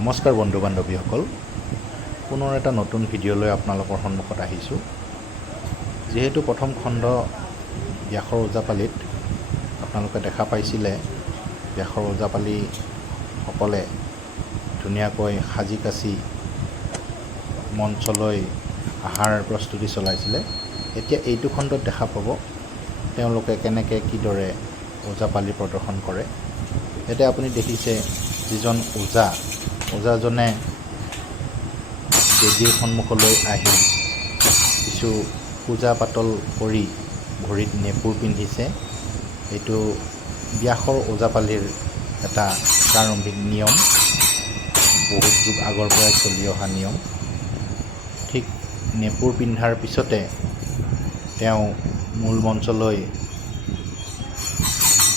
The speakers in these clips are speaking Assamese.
নমস্কাৰ বন্ধু বান্ধৱীসকল, পুনৰ এটা নতুন ভিডিঅ'লৈ আপোনালোকৰ সন্মুখত আহিছোঁ। যিহেতু প্ৰথম খণ্ড ব্যাসৰ ওজাপালিত আপোনালোকে দেখা পাইছিলে, ব্যাসৰ ওজাপালিসকলে ধুনীয়াকৈ সাজি কাচি মঞ্চলৈ অহাৰ প্ৰস্তুতি চলাইছিলে। এতিয়া এইটো খণ্ডত দেখা পাব তেওঁলোকে কেনেকৈ কিদৰে ওজাপালি প্ৰদৰ্শন কৰে। এতিয়া আপুনি দেখিছে যিজন ওজাজনে বেদীৰ সন্মুখলৈ আহি কিছু পূজা পাতল কৰি ভৰিত নেপুৰ পিন্ধিছে। এইটো ব্যাসৰ ওজাপালিৰ এটা প্ৰাৰম্ভিক নিয়ম, বহুত যুগ আগৰ পৰাই চলি অহা নিয়ম। ঠিক নেপুৰ পিন্ধাৰ পিছতে তেওঁ মূল মঞ্চলৈ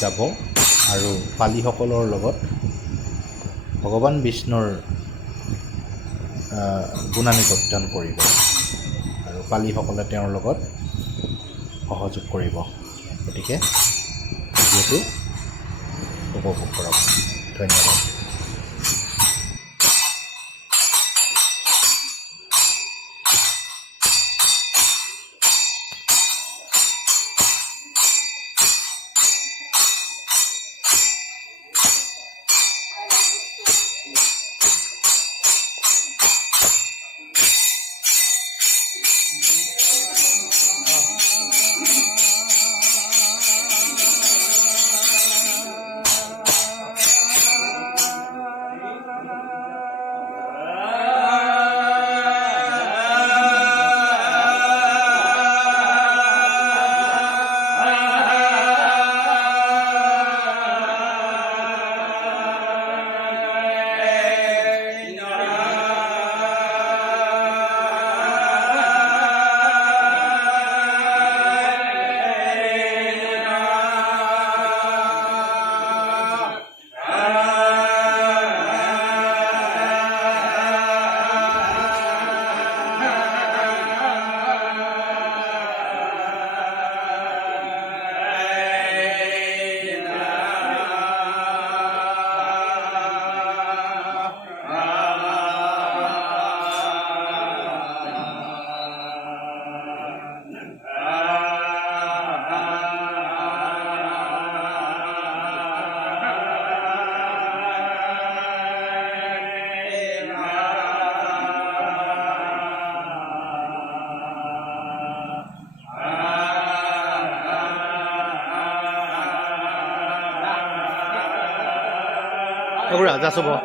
যাব আৰু পালিসকলৰ লগত ভগৱান বিষ্ণুৰ গুণানুকীৰ্তন কৰিব আৰু পালিসকলে তেওঁৰ লগত সহযোগ কৰিব। গতিকে ভিডিঅ'টো উপভোগ কৰক। ধন্যবাদ। Ra số 1.